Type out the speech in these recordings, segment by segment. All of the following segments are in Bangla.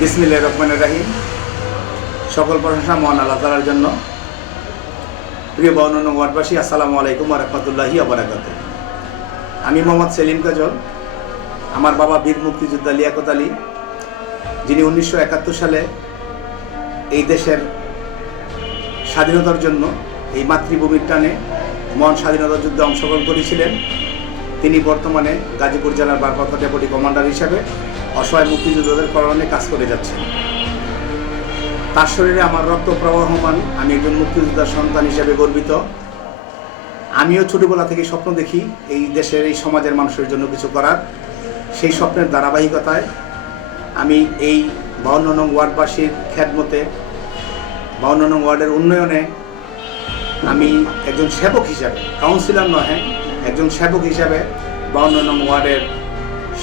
বিসমিল্লাহ রহমানের রাহিম। সকল প্রশংসা মহান আল্লাহ তালার জন্য। প্রিয় বর্ণন ওয়ার্ডবাসী আসসালামু আলাইকুম রহমতুল্লাহি আবরাকাত আমি মোহাম্মদ সেলিম কাজল, আমার বাবা বীর মুক্তিযোদ্ধা লিয়াকত আলী, যিনি উনিশশো একাত্তর সালে এই দেশের স্বাধীনতার জন্য এই মাতৃভূমির টানে মহান স্বাধীনতা যুদ্ধে অংশগ্রহণ করেছিলেন। তিনি বর্তমানে গাজীপুর জেলার ভারপ্রাপ্ত ডেপুটি কমান্ডার হিসেবে অসহায় মুক্তিযোদ্ধাদের কল্যাণে কাজ করে যাচ্ছেন তার শরীরে আমার রক্ত প্রবাহমান আমি একজন মুক্তিযোদ্ধার সন্তান হিসেবে গর্বিত। আমিও ছোটবেলা থেকে স্বপ্ন দেখি এই দেশের, এই সমাজের মানুষের জন্য কিছু করার। সেই স্বপ্নের ধারাবাহিকতায় আমি এই বাউন্ন নং ওয়ার্ডবাসীর খ্যাতমতে বাউন্ন নং ওয়ার্ডের উন্নয়নে আমি একজন সেবক হিসাবে, কাউন্সিলর নহে, একজন সেবক হিসাবে বাউন্ন নং ওয়ার্ডের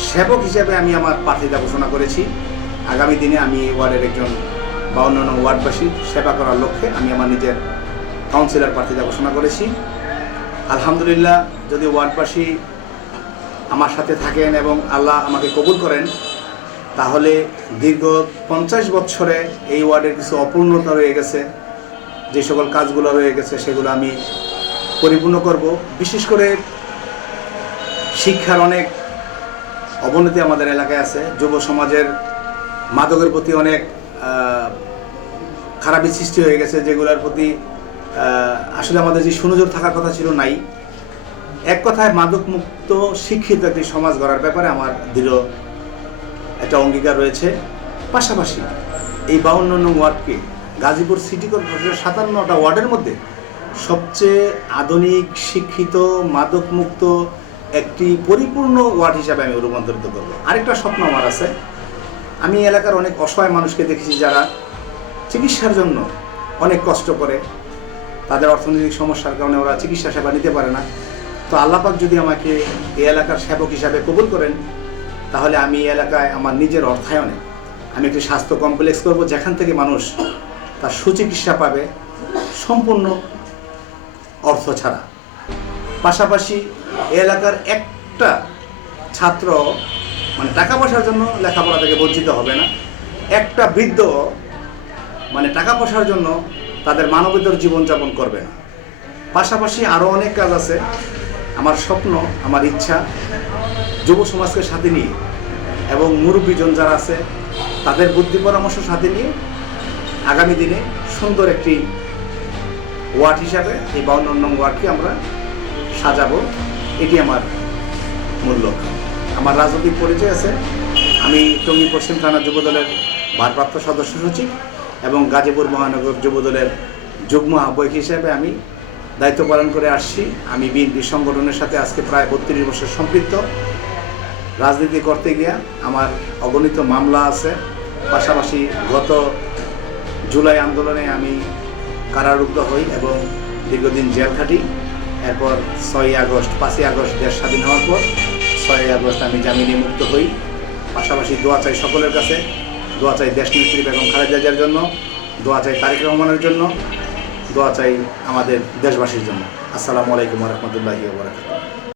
সেবক হিসাবে আমি আমার প্রার্থিতা ঘোষণা করেছি। আগামী দিনে আমি এই ওয়ার্ডের একজন বা অন্যান্য ওয়ার্ডবাসীর সেবা করার লক্ষ্যে আমি আমার নিজের কাউন্সিলর প্রার্থিতা ঘোষণা করেছি। আলহামদুলিল্লাহ, যদি ওয়ার্ডবাসী আমার সাথে থাকেন এবং আল্লাহ আমাকে কবুল করেন, তাহলে দীর্ঘ পঞ্চাশ বছরে এই ওয়ার্ডের কিছু অপূর্ণতা রয়ে গেছে। যে সকল কাজগুলো রয়ে গেছে, সেগুলো আমি পরিপূর্ণ করব। বিশেষ করে শিক্ষার অনেক অবনতি আমাদের এলাকায় আছে। যুব সমাজের মাদকের প্রতি অনেক খারাপই সৃষ্টি হয়ে গেছে, যেগুলোর প্রতি আসলে আমাদের যে সুনজর থাকার কথা ছিল নাই। এক কথায় মাদক মুক্ত শিক্ষিত একটি সমাজ গড়ার ব্যাপারে আমার দৃঢ় একটা অঙ্গীকার রয়েছে। পাশাপাশি এই বাউন্ন নং ওয়ার্ডকে গাজীপুর সিটি কর্পোরেশনের সাতান্নটা ওয়ার্ডের মধ্যে সবচেয়ে আধুনিক, শিক্ষিত মাদক মুক্ত একটি পরিপূর্ণ ওয়ার্ড হিসাবে আমি রূপান্তরিত করব। আরেকটা স্বপ্ন আমার আছে। আমি এলাকার অনেক অসহায় মানুষকে দেখেছি যারা চিকিৎসার জন্য অনেক কষ্ট করে। তাদের অর্থনৈতিক সমস্যার কারণে ওরা চিকিৎসা সেবা নিতে পারে না। তো আল্লাপাক যদি আমাকে এই এলাকার সেবক হিসাবে কবুল করেন, তাহলে আমি এই এলাকায় আমার নিজের অর্থায়নে আমি একটি স্বাস্থ্য কমপ্লেক্স করব, যেখান থেকে মানুষ তার সুচিকিৎসা পাবে সম্পূর্ণ অর্থ ছাড়া। পাশাপাশি এলাকার একটা ছাত্র মানে টাকা পয়সার জন্য লেখাপড়া থেকে বঞ্চিত হবে না। একটা বৃদ্ধ মানে টাকা পয়সার জন্য তাদের মানবেতর জীবনযাপন করবে না। পাশাপাশি আরও অনেক কাজ আছে। আমার স্বপ্ন, আমার ইচ্ছা, যুব সমাজকে সাথে নিয়ে এবং মুরব্বীজন যারা আছে, তাদের বুদ্ধি পরামর্শ সাথে নিয়ে আগামী দিনে সুন্দর একটি ওয়ার্ড হিসাবে এই বাউন্ন নং ওয়ার্ডকে আমরা সাজাবো, এটি আমার মূল লক্ষ্য। আমার রাজনৈতিক পরিচয় আছে। আমি টঙ্গী পশ্চিম থানা যুবদলের ভারপ্রাপ্ত সদস্য সচিব এবং গাজীপুর মহানগর যুবদলের যুগ্ম আহ্বায়ক হিসেবে আমি দায়িত্ব পালন করে আসছি। আমি বিএনপি সংগঠনের সাথে আজকে প্রায় বত্রিশ বছর সম্পৃক্ত। রাজনীতি করতে গিয়া আমার অগণিত মামলা আছে। পাশাপাশি গত জুলাই আন্দোলনে আমি কারারুদ্ধ হই এবং দীর্ঘদিন জেল খাটি। এরপর ছয়ই আগস্ট, পাঁচই আগস্ট দেশ স্বাধীন হওয়ার পর ছয়ই আগস্ট আমি জামিনে মুক্ত হই। পাশাপাশি দোয়া চাই সকলের কাছে। দোয়া চাই দেশ নেত্রী বেগম খালেদা জিয়ার জন্য, দোয়া চাই তারেক রহমানের জন্য, দোয়া চাই আমাদের দেশবাসীর জন্য। আসসালামু আলাইকুম রহমতুল্লাহি ওবরাকাতুহ